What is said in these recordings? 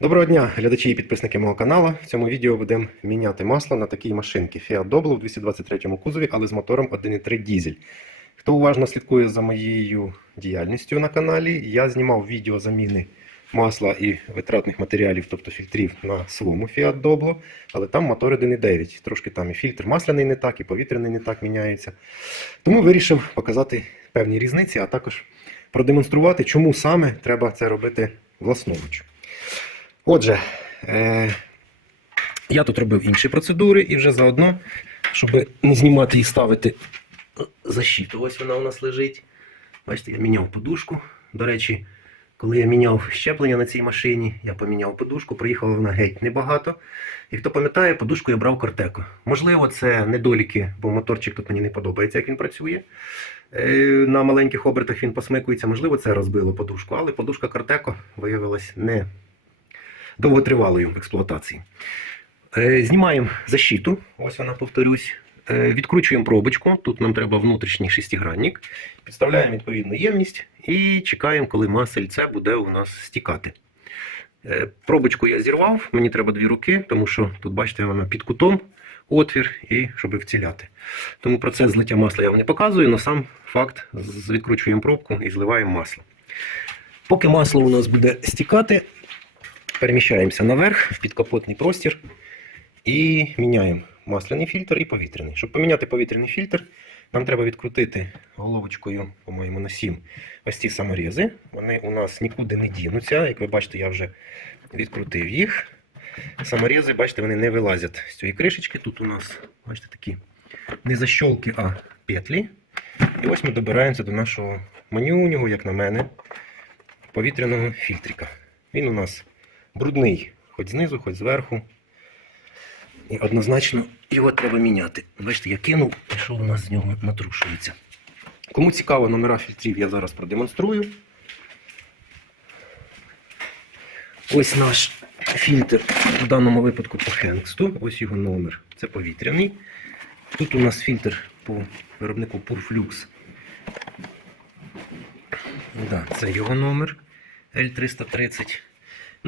Доброго дня, глядачі і підписники мого каналу. В цьому відео будемо міняти масло на такій машинці Fiat Doblo в 223 кузові, але з мотором 1.3 дізель. Хто уважно слідкує за моєю діяльністю на каналі, я знімав відео заміни масла і витратних матеріалів, тобто фільтрів на своєму Fiat Doblo, але там мотор 1.9. Трошки там і фільтр масляний не так, і повітряний не так міняється. Тому вирішив показати певні різниці, а також продемонструвати, чому саме треба це робити власноруч. Отже, е, я тут робив інші процедури і вже заодно, щоб не знімати і ставити защиту. Ось вона у нас лежить. Бачите, я міняв подушку. До речі, коли я міняв щеплення на цій машині, я поміняв подушку, приїхала вона геть небагато. І хто пам'ятає, подушку я брав Кортеко. Можливо, це недоліки, бо моторчик тут мені не подобається, як він працює. Е, На маленьких обертах він посмикується, можливо, це розбило подушку, але подушка Кортеко виявилась не довготривалою в експлуатації. Е, Знімаємо защиту, ось вона, повторюсь. Е, Відкручуємо пробочку. Тут нам треба внутрішній шестигранник. Підставляємо відповідну ємність і чекаємо, коли масельце буде у нас стікати. Е, Пробочку я зірвав, мені треба дві руки, тому що тут, бачите, вона під кутом отвір, і щоб вціляти. Тому процес злиття масла я вам не показую, але сам факт відкручуємо пробку і зливаємо масло. Поки масло у нас буде стікати, переміщаємося наверх в підкапотний простір і міняємо масляний фільтр і повітряний. Щоб поміняти повітряний фільтр, нам треба відкрутити головочкою, по-моєму, на 7 ось ці саморізи. Вони у нас нікуди не дінуться. Як ви бачите, я вже відкрутив їх. Саморізи, бачите, вони не вилазять з цієї кришечки. Тут у нас, бачите, такі не защолки, а петлі. І ось ми добираємося до нашого манюнього, як на мене, повітряного фільтрика. Він у нас брудний, хоч знизу, хоч зверху. І однозначно його треба міняти. Бачите, я кинув, і що у нас з нього натрушується. Кому цікаво номера фільтрів, я зараз продемонструю. Ось наш фільтр в даному випадку по Хенксту. Ось його номер. Це повітряний. Тут у нас фільтр по виробнику Purflux. Да, це його номер L330.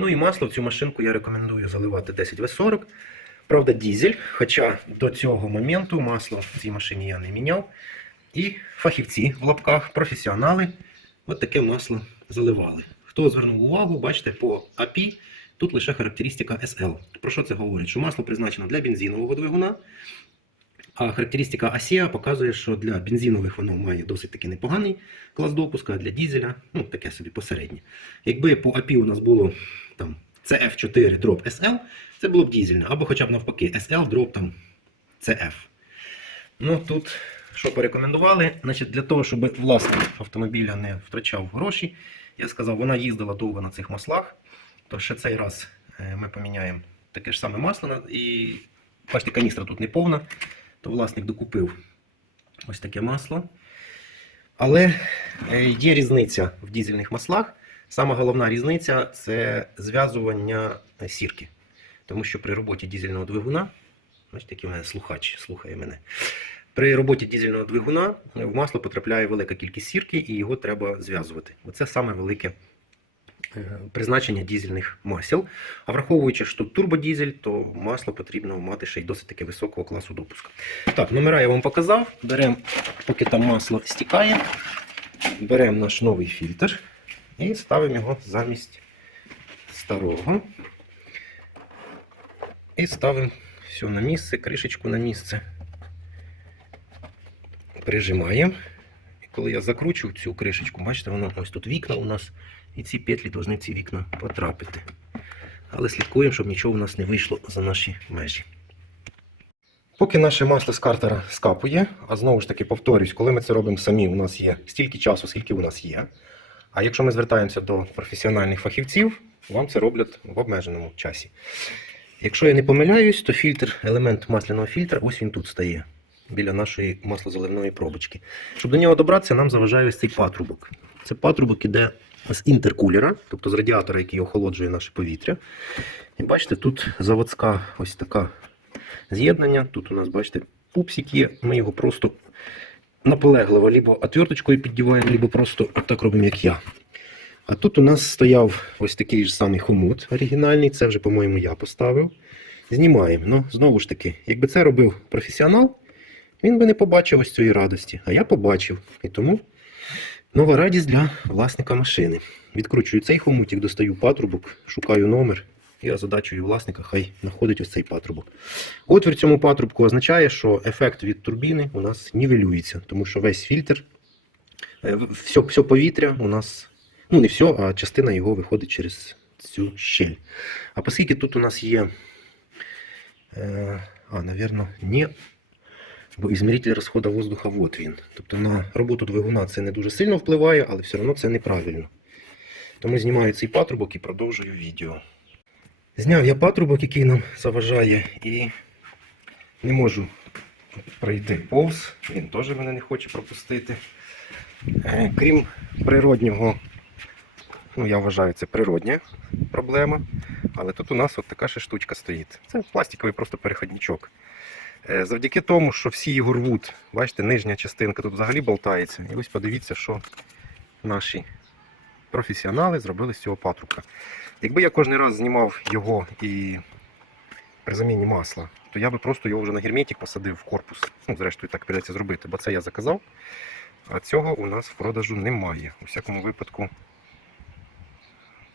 Ну і масло в цю машинку я рекомендую заливати 10В40. Правда, дізель, хоча до цього моменту масло в цій машині я не міняв. І фахівці в лапках, професіонали, от таке масло заливали. Хто звернув увагу, бачите, по API тут лише характеристика SL. Про що це говорить? Що масло призначено для бензинового двигуна, а характеристика ASEA показує, що для бензинових воно має досить таки непоганий клас допуска, а для дізеля ну, таке собі посереднє. Якби по API у нас було там CF4 дроп SL, це було б дізельне, або хоча б навпаки, SL дроп там CF. Ну тут що порекомендували? Значить, Для того, щоб власник автомобіля не втрачав гроші, я сказав, вона їздила довго на цих маслах, то ще цей раз е, ми поміняємо таке ж саме масло. І бачите, каністра тут не повна, то власник докупив ось таке масло. Але е, є різниця в дізельних маслах. Сама головна різниця це зв'язування е, сірки. Тому що при роботі дізельного двигуна, який у мене слухач слухає мене. При роботі дізельного двигуна в масло потрапляє велика кількість сірки і його треба зв'язувати. Оце саме велике призначення дізельних масел. А враховуючи, що тут турбодізель, то масло потрібно мати ще й досить таки високого класу допуска. Так, номера я вам показав. Беремо, поки там масло стікає, беремо наш новий фільтр і ставимо його замість старого. І ставимо все на місце, кришечку на місце. Прижимаємо. І коли я закручу цю кришечку, бачите, воно ось тут вікна у нас, і ці петлі повинні в ці вікна потрапити. Але слідкуємо, щоб нічого у нас не вийшло за наші межі. Поки наше масло з картера скапує, а знову ж таки повторюсь, коли ми це робимо самі, у нас є стільки часу, скільки у нас є. А якщо ми звертаємося до професіональних фахівців, вам це роблять в обмеженому часі. Якщо я не помиляюсь, то фільтр, елемент масляного фільтра, ось він тут стає, біля нашої маслозаливної пробочки. Щоб до нього добратися, нам заважає ось цей патрубок. Це патрубок іде з інтеркулера, тобто з радіатора, який охолоджує наше повітря. І бачите, тут заводська ось така з'єднання. Тут у нас, бачите, пупсик є. Ми його просто наполегливо либо отверточкою піддіваємо, либо просто так робимо, як я. А тут у нас стояв ось такий ж самий хомут оригінальний, це вже, по-моєму, я поставив. Знімаємо. Ну, знову ж таки, якби це робив професіонал, він би не побачив ось цієї радості. А я побачив. І тому нова радість для власника машини. Відкручую цей хомутик, достаю патрубок, шукаю номер і озадачую власника, хай знаходить ось цей патрубок. Отвір цьому патрубку означає, що ефект від турбіни у нас нівелюється, тому що весь фільтр, все, все повітря у нас, ну не все, а частина його виходить через цю щель. А оскільки тут у нас є, е, а, напевно, ні, бо ізміритель розходу воздуха, от він. Тобто на роботу двигуна це не дуже сильно впливає, але все одно це неправильно. Тому знімаю цей патрубок і продовжую відео. Зняв я патрубок, який нам заважає, і не можу пройти повз. Він теж мене не хоче пропустити. Е, Крім природнього, ну я вважаю, це природня проблема. Але тут у нас от така ще штучка стоїть. Це пластиковий просто переходничок. Е, Завдяки тому, що всі його рвуть, бачите, нижня частинка тут взагалі болтається. І ось подивіться, що наші професіонали зробили з цього патрубка. Якби я кожен раз знімав його і при заміні масла, то я би просто його вже на герметик посадив в корпус. Ну, зрештою, так прийдеться зробити, бо це я заказав. А цього у нас в продажу немає. У всякому випадку,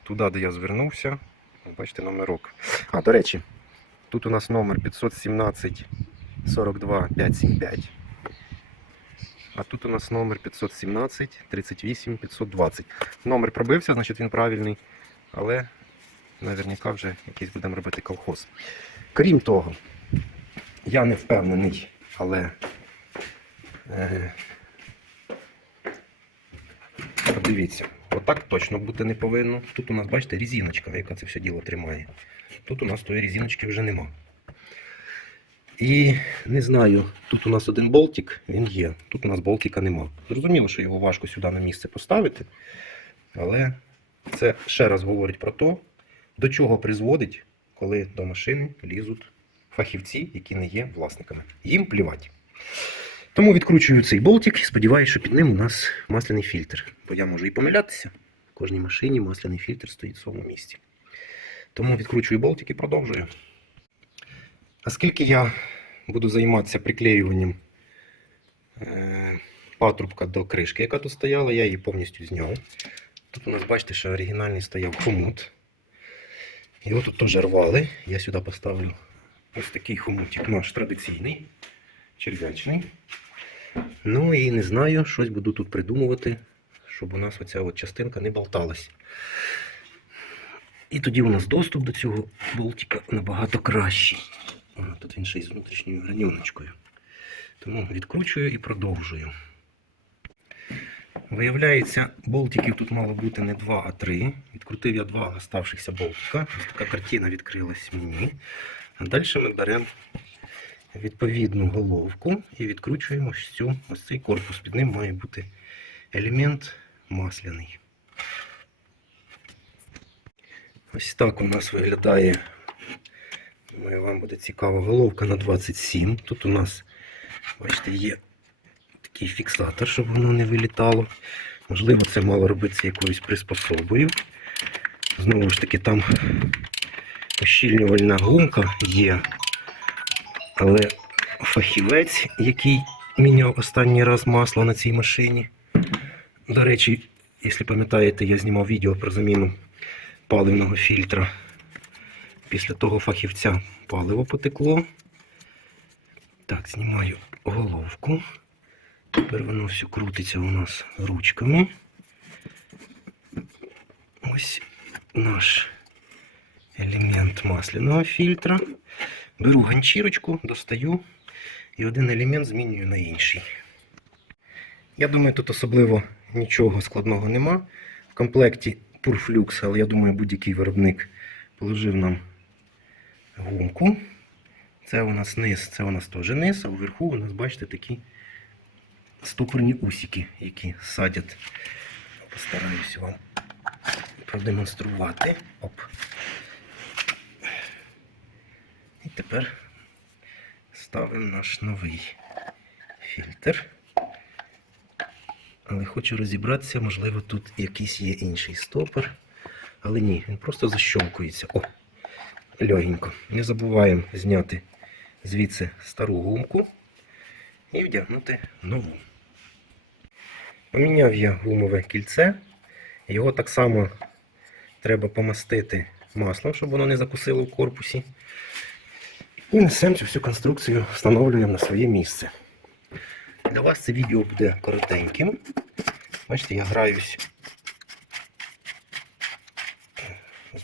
туди, де я звернувся, бачите номерок. А, до речі, тут у нас номер 517 42 575. А тут у нас номер 517 38 520. Номер пробився, значить він правильний. Але наверняка вже якийсь будемо робити колхоз. Крім того, я не впевнений, але е, подивіться, отак точно бути не повинно. Тут у нас, бачите, різиночка, яка це все діло тримає. Тут у нас тої різиночки вже нема. І не знаю, тут у нас один болтик, він є. Тут у нас болтика нема. Зрозуміло, що його важко сюди на місце поставити, але це ще раз говорить про те, до чого призводить, коли до машини лізуть фахівці, які не є власниками. Їм плівати. Тому відкручую цей болтик і сподіваюся, що під ним у нас масляний фільтр. Бо я можу і помилятися. В кожній машині масляний фільтр стоїть в своєму місці. Тому відкручую болтик і продовжую. Оскільки я буду займатися приклеюванням е, патрубка до кришки, яка тут стояла, я її повністю зняв. Тут у нас, бачите, що оригінальний стояв хомут. Його тут теж рвали. Я сюди поставлю ось такий хомутик наш традиційний, черв'ячний. Ну і не знаю, щось буду тут придумувати, щоб у нас оця от частинка не болталась. І тоді у нас доступ до цього болтика набагато кращий. Тут він ще й з внутрішньою граньоночкою. Тому відкручую і продовжую. Виявляється, болтиків тут мало бути не два, а три. Відкрутив я два оставшихся болтика. Ось така картина відкрилась мені. А далі ми беремо відповідну головку і відкручуємо ось, цю, ось цей корпус. Під ним має бути елемент масляний. Ось так у нас виглядає. Думаю, вам буде цікава головка на 27. Тут у нас, бачите, є такий фіксатор, щоб воно не вилітало. Можливо, це мало робитися якоюсь приспособою. Знову ж таки, там ощільнювальна гумка є. Але фахівець, який міняв останній раз масло на цій машині. До речі, якщо пам'ятаєте, я знімав відео про заміну паливного фільтра. Після того фахівця паливо потекло. Так, знімаю головку. Тепер воно все крутиться у нас ручками. Ось наш елемент масляного фільтра. Беру ганчірочку, достаю і один елемент змінюю на інший. Я думаю, тут особливо нічого складного нема. В комплекті Purflux, але я думаю, будь-який виробник положив нам гумку. Це у нас низ, це у нас теж низ, а вверху у нас, бачите, такі стопорні усики, які садять. Постараюся вам продемонструвати. Оп. І тепер ставимо наш новий фільтр. Але хочу розібратися, можливо, тут якийсь є інший стопор. Але ні, він просто защолкується. О, легенько. Не забуваємо зняти звідси стару гумку і вдягнути нову. Поміняв я гумове кільце. Його так само треба помастити маслом, щоб воно не закусило в корпусі. І несемо цю всю конструкцію, встановлюємо на своє місце. Для вас це відео буде коротеньким. Бачите, я граюсь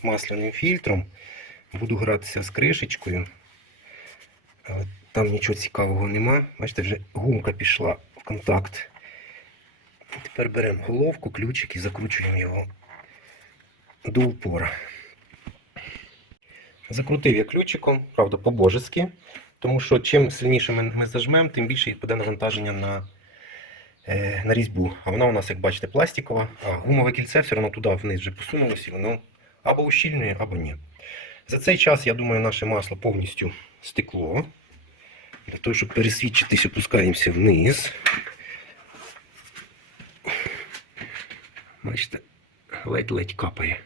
з масляним фільтром. Буду гратися з кришечкою. Там нічого цікавого нема. Бачите, вже гумка пішла в контакт. Тепер беремо головку, ключик і закручуємо його до упора. Закрутив я ключиком, правда, по-божески, тому що чим сильніше ми, зажмемо, тим більше буде навантаження на, е, на різьбу. А вона у нас, як бачите, пластикова, а гумове кільце все одно туди вниз вже посунулося, і воно або ущільнює, або ні. За цей час, я думаю, наше масло повністю стекло. Для того, щоб пересвідчитись, опускаємося вниз. Бачите, ледь-ледь капає.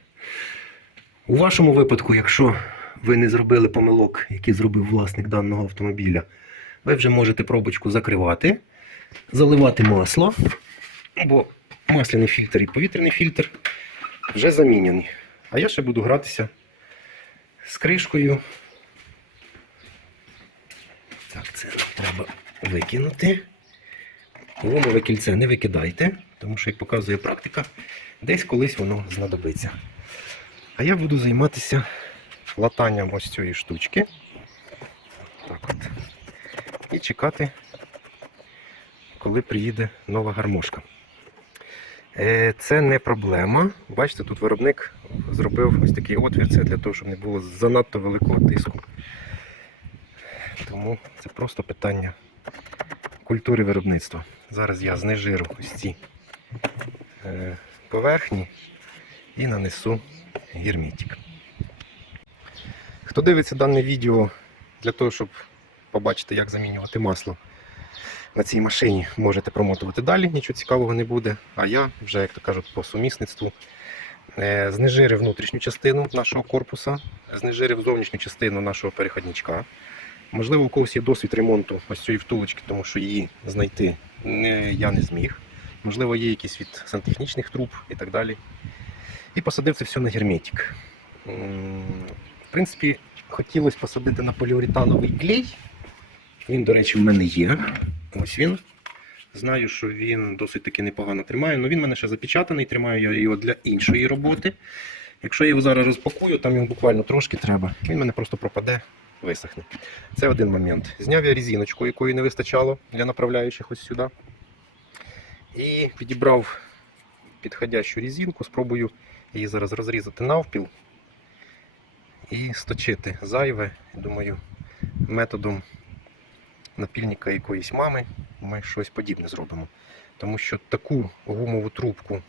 У вашому випадку, якщо ви не зробили помилок, які зробив власник даного автомобіля, ви вже можете пробочку закривати, заливати масло, бо масляний фільтр і повітряний фільтр вже заміняні. А я ще буду гратися з кришкою. Так, це треба викинути. Гумове кільце не викидайте, тому що, як показує практика, десь колись воно знадобиться. А я буду займатися латанням ось цієї штучки. Так от. І чекати, коли приїде нова гармошка. Е, Це не проблема. Бачите, тут виробник зробив ось такий отвір, це для того, щоб не було занадто великого тиску. Тому це просто питання культури виробництва. Зараз я знежиру ось ці е, поверхні і нанесу герметик. Хто дивиться дане відео для того, щоб побачити, як замінювати масло на цій машині, можете промотувати далі, нічого цікавого не буде. А я вже, як то кажуть, по сумісництву е, знежирив внутрішню частину нашого корпуса, знежирив зовнішню частину нашого переходничка. Можливо, у когось є досвід ремонту ось цієї втулочки, тому що її знайти не, я не зміг. Можливо, є якісь від сантехнічних труб і так далі. І посадив це все на герметик. В принципі, хотілося посадити на поліуретановий клей. Він, до речі, в мене є. Ось він. Знаю, що він досить таки непогано тримає, але він в мене ще запечатаний, тримаю я його для іншої роботи. Якщо я його зараз розпакую, там його буквально трошки треба, він мене просто пропаде, висохне. Це один момент. Зняв я резиночку, якої не вистачало для направляючих ось сюди. І підібрав підходящу резинку, спробую її зараз розрізати навпіл і сточити зайве. Думаю, методом напільника якоїсь мами ми щось подібне зробимо. Тому що таку гумову трубку,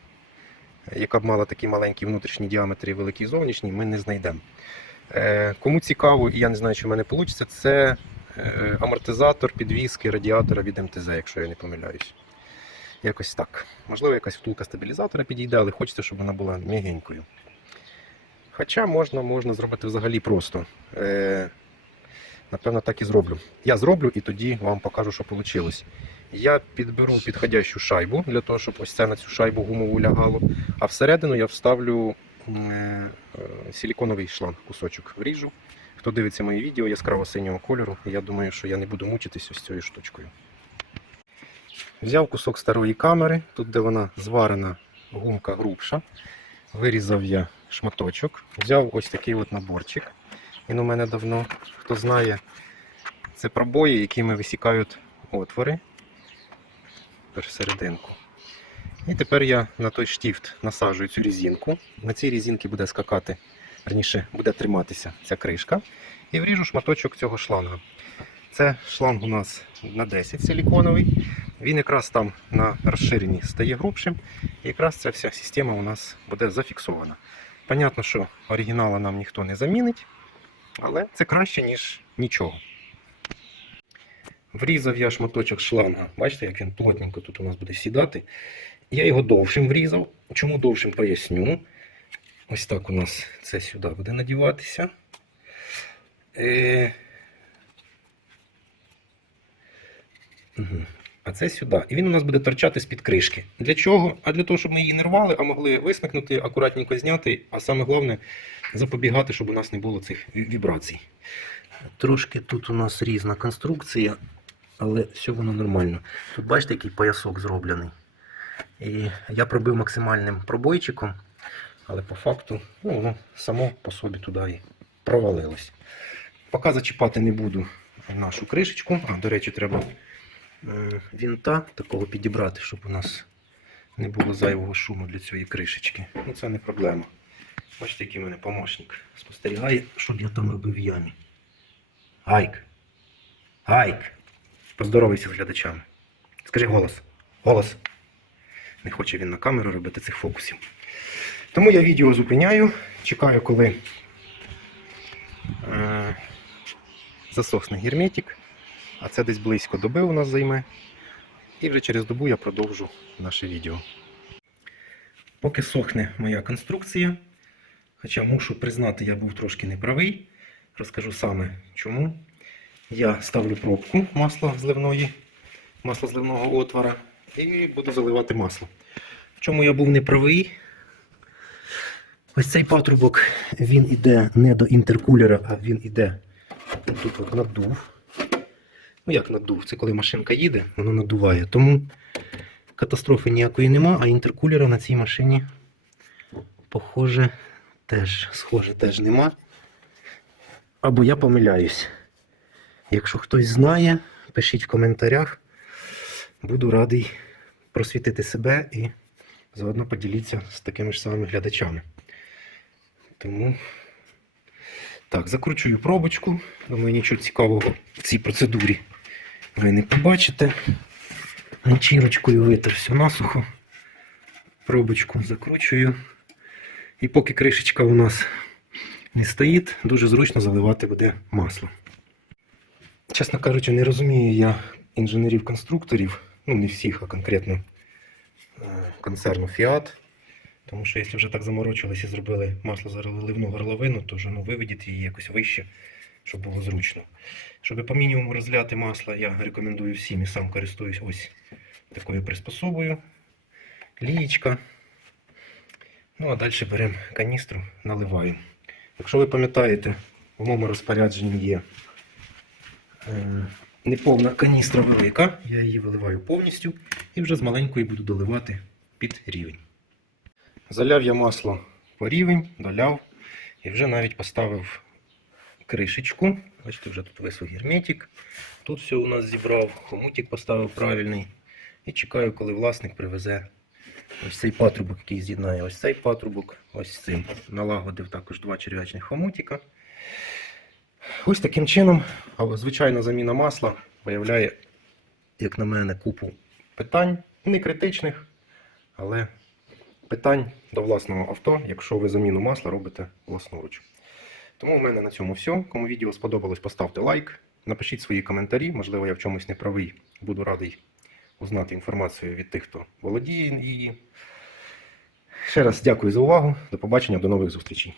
яка б мала такий маленький внутрішній діаметр і великий зовнішній, ми не знайдемо. Е, Кому цікаво, і я не знаю, чи в мене вийде, це е, амортизатор підвіски радіатора від МТЗ, якщо я не помиляюсь. Якось так. Можливо, якась втулка стабілізатора підійде, але хочеться, щоб вона була м'ягенькою. Хоча можна, можна зробити взагалі просто. Напевно, так і зроблю. Я зроблю і тоді вам покажу, що вийшло. Я підберу підходящу шайбу для того, щоб ось це на цю шайбу гумову лягало. А всередину я вставлю е, силіконовий шланг, кусочок вріжу. Хто дивиться мої відео яскраво синього кольору, я думаю, що я не буду мучитись ось цією штучкою. Взяв кусок старої камери, тут де вона зварена гумка грубша. Вирізав я шматочок, взяв ось такий от наборчик. Він у мене давно, хто знає, це пробої, якими висікають отвори серединку. І тепер я на той штифт насаджую цю резинку. На цій резинці буде скакати, верніше, буде триматися ця кришка. І вріжу шматочок цього шланга. Це шланг у нас на 10 силіконовий. Він якраз там на розширенні стає грубшим. І якраз ця вся система у нас буде зафіксована. Понятно, що оригінала нам ніхто не замінить, але це краще, ніж нічого. Врізав я шматочок шланга. Бачите, як він плотненько тут у нас буде сідати. Я його довшим врізав. Чому довшим поясню. Ось так у нас це сюди буде надіватися. Е... А це сюди. І він у нас буде торчати з-під кришки. Для чого? А для того, щоб ми її не рвали, а могли висмикнути, акуратненько зняти, а саме головне запобігати, щоб у нас не було цих вібрацій. Трошки тут у нас різна конструкція, але все воно нормально. Тут бачите, який поясок зроблений. І я пробив максимальним пробойчиком, але по факту ну, воно само по собі туди і провалилось. Поки зачіпати не буду нашу кришечку. А, до речі, треба вінта такого підібрати, щоб у нас не було зайвого шуму для цієї кришечки. Ну це не проблема. Бачите, який в мене помощник спостерігає, щоб я там робив в ямі. Гайк. Гайк. Поздоровайся з глядачами. Скажи голос. Голос. Не хоче він на камеру робити цих фокусів. Тому я відео зупиняю. Чекаю, коли е, засохне герметик. А це десь близько доби у нас займе. І вже через добу я продовжу наше відео. Поки сохне моя конструкція, хоча мушу признати, я був трошки неправий. Розкажу саме чому. Я ставлю пробку масла зливної, масла зливного отвора і буду заливати масло. В чому я був неправий? Ось цей патрубок, він іде не до інтеркулера, а він іде тут от надув. Ну як надув? Це коли машинка їде, воно надуває. Тому катастрофи ніякої нема, а інтеркулера на цій машині, похоже, теж, схоже, теж нема. Або я помиляюсь. Якщо хтось знає, пишіть в коментарях. Буду радий просвітити себе і заодно поділитися з такими ж самими глядачами. Тому так, закручую пробочку. Думаю, нічого цікавого в цій процедурі ви не побачите. Ганчірочкою витер все насухо. Пробочку закручую. І поки кришечка у нас не стоїть, дуже зручно заливати буде масло. Чесно кажучи, не розумію я інженерів-конструкторів, ну не всіх, а конкретно е, концерну Fiat. Тому що якщо вже так заморочилися і зробили масло заливну горловину, то вже ну, виведіть її якось вище, щоб було зручно. Щоб по мінімуму розляти масло, я рекомендую всім і сам користуюсь ось такою приспособою. Лієчка. Ну а далі беремо каністру, наливаємо. Якщо ви пам'ятаєте, в моєму розпорядженні є е, неповна каністра велика, я її виливаю повністю і вже з маленької буду доливати під рівень. Заляв я масло по рівень, доляв і вже навіть поставив кришечку. Бачите, вже тут висох герметик. Тут все у нас зібрав, хомутик поставив правильний. І чекаю, коли власник привезе ось цей патрубок, який з'єднає ось цей патрубок, ось цим. Налагодив також два черв'ячних хомутика. Ось таким чином, а звичайна заміна масла виявляє, як на мене, купу питань, не критичних, але питань до власного авто, якщо ви заміну масла робите власноруч. Тому у мене на цьому все. Кому відео сподобалось, поставте лайк, напишіть свої коментарі, можливо, я в чомусь не правий. Буду радий узнати інформацію від тих, хто володіє її. Ще раз дякую за увагу. До побачення, до нових зустрічей.